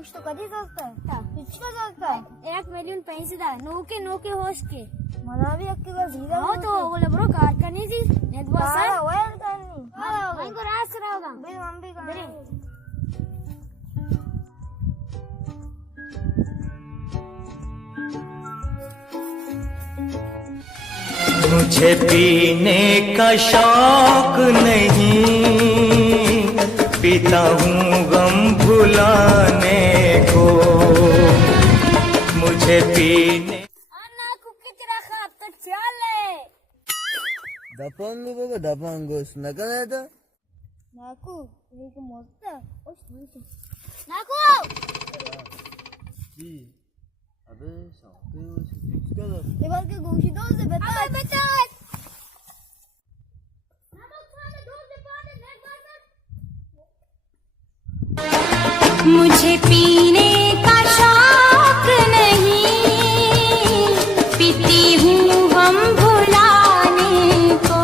गोश्त तो कधी जाता कितका जाता 1 मिलियन पैसे दा नोके होश के मला भी अक्की का जीरा हो तो बोले ब्रो कार करनी थी नेट बस है वयर करनी मैं को रास रहोगा मेरी मम्मी का मुझे पीने का शौक नहीं, पीता हूँ गम भुलाने को। मुझे पीने अन्ना को कितना खाब तो चले दपांगो बाबा दपांगो नका था नाकू నీకు మొత్తం नाकू जी अबे साके उसका এবার কি গোশি দোষ দে বেটা अबे बेटा मुझे पीने का शौक नहीं, पीती हूँ गम भुलाने को,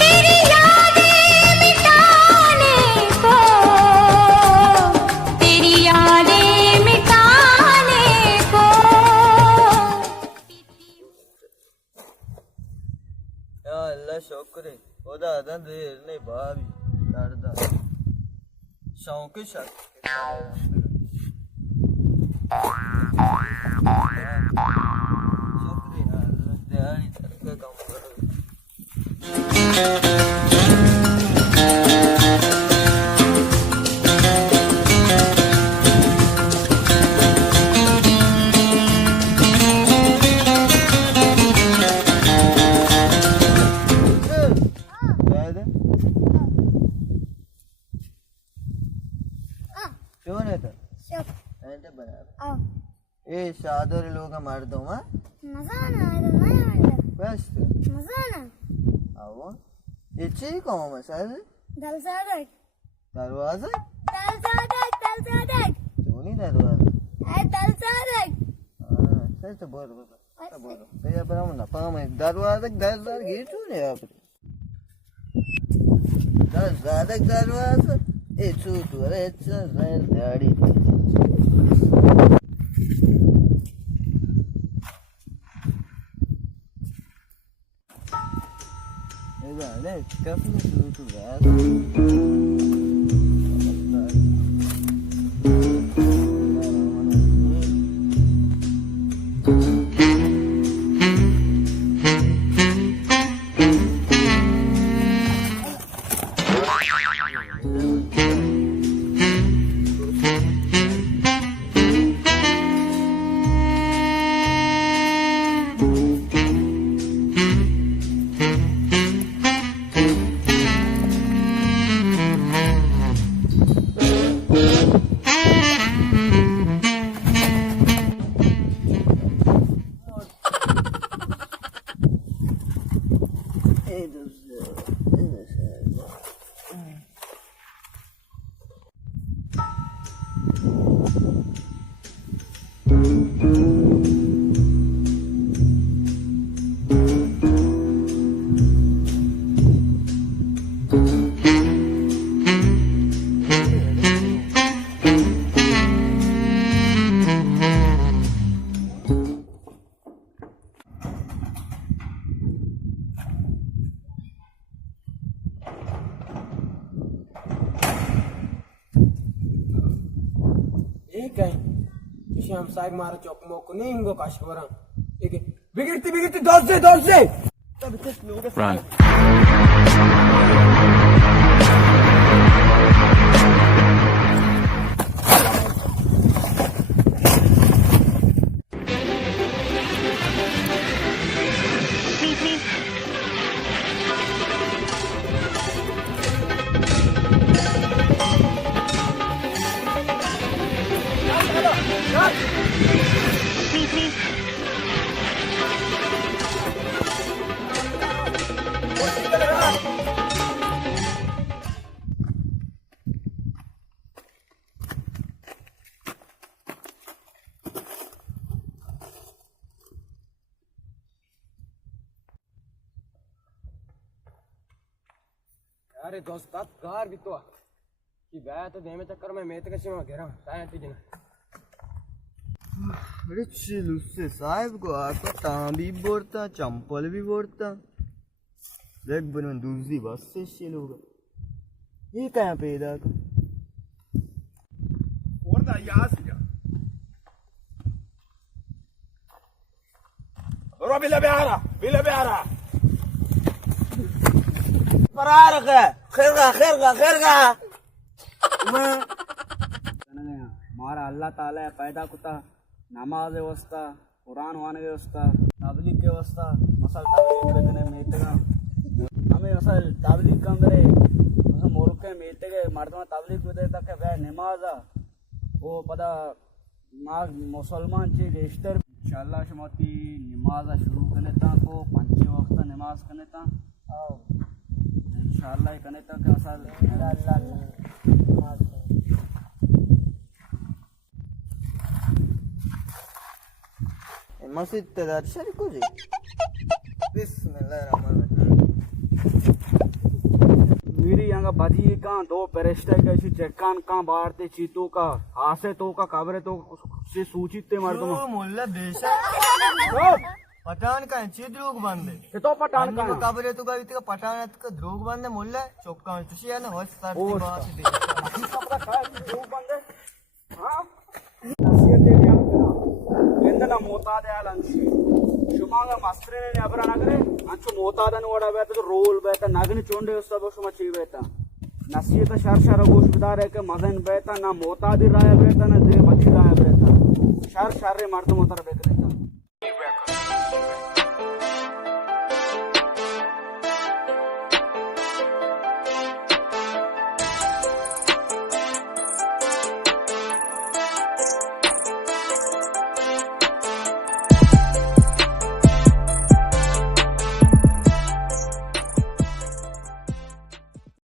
तेरी यादें मिटाने को, तेरी यादें मिटाने को। या अल्लाह शुक्र है ओदा आदन देर नहीं भाभी दर्दा शौक शक शुक्र है अल्लाह दिहाड़ी तरका काम करो क्यों नहीं था शक ऐसे बना आ ए शादर लोग मार दो मां मजा ना आया ना आया बस मजा ना आओ ये चीज कौन मसाल दल सादक दरवाजा दल सादक क्यों नहीं दरवाजा ए दल सादक हां सच बोल तो ये पर हम ना पाम दरवाजा घे क्यों नहीं आप दरवाजा ए छूटू अरे चल गाड़ी ने काफी छूटू हम साइड मारो चौक मोक नहीं इनको काश करा ठीक है बिगड़ती दौड़ से तब रन अरे दोस्त गार भी तो कि वह तो देने चक्कर में मैं तो सीमा घेरा साया तीन अरे चिल उससे साहब को आपका तांबी बोलता चंपल भी बोलता देख बनो दूसरी बस से चिल होगा ये कहाँ पैदा को Orada yazmıyor. Ora bile bir ara. फरार है खैरगा हमारा अल्लाह ताला है पैदा कुता नमाज व्यवस्था कुरान वान व्यवस्था तबलीग व्यवस्था मसल तबलीग करने मेतगा हमें मसल तबलीग कंदरे मसल मोरुक के मेतगे मर्दमा तबलीग को देता के वह नमाज वो पता माज मुसलमान चे गेस्टर इंशाअल्लाह शमती नमाज शुरू करने ता को पांच वक्त नमाज करने ता इंशाअल्लाह करने ता के असल मस्जिद ते दर्शन को जी बिस्मिल्लाहिर्रहमानिर्रहीम मेरी यहाँ बदी का दो पेरेस्टर कैसी चेकान का बाहर ते चीतों का आसे तो का कब्र तो से सूचित ते मर्दों तो मुल्ला देशा पठान का चिद्रोग बंदे ये तो पठान का कबरे तो गावी का पठान का द्रोग बंदे मुल्ला चौका तुसी है ना होश ओ साथी बात दे सबका काय जो बंदे हां नसीहत दे दिया ಎಂದನ ಮೋತಾದೆ ಅಲಂಸಿ ಶುಮಾಗ ಮಸ್ತ್ರೆನೆ ಅಬರ ನಗರೆ ಅಂಚು ಮೋತಾದನ ಓಡಬೇತ ರೋಲ್ ಬೇತ ನಗನಿ ಚೊಂಡೆ ಉಸ್ತಬ ಶುಮ ಚೀಬೇತ ನಸೀತ ಶರ್ಷರ ಗೋಶ್ ಬಿದಾರೆ ಕೆ ಮದನ್ ಬೇತ ನಾ ಮೋತಾದಿ ರಾಯ ಬೇತ ನ ದೇ ಮದಿ ರಾಯ ಬೇತ ಶರ್ ಶರ್ರೆ ಮಾಡ್ತ ಮೋತರ ಬೇಕನೆ